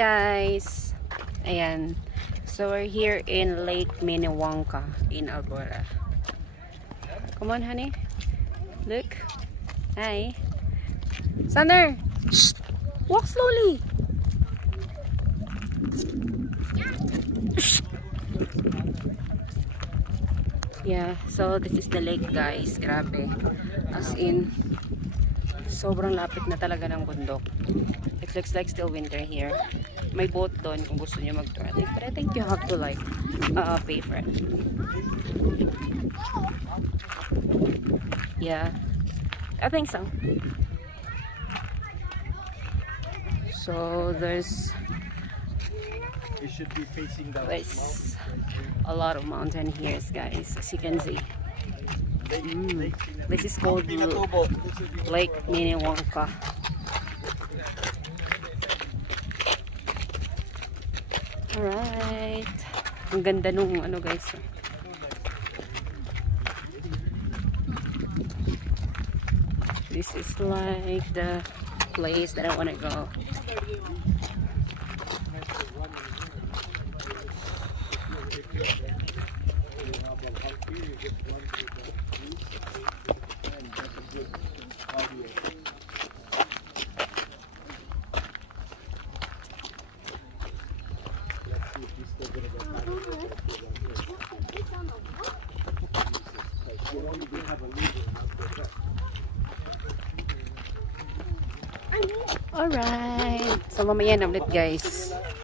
guys! Ayan. So we're here in Lake Minnewanka in Alberta. Come on, honey. Look. Hi. Sander! Shh! Walk slowly! Shh. Yeah, so this is the lake, guys. Grabe. As in, sobrang lapit na talaga ng bundok. It looks like still winter here. May boat doon kung gusto niyo mag-tour. But I think you have to like pay for it. Yeah, I think so. So there's a lot of mountain here, guys, as you can see. This is called Lake Minnewanka. Alright. Ang ganda nung ano, guys. This is like the place that I want to go. Alright. So mamaya na ulit, guys.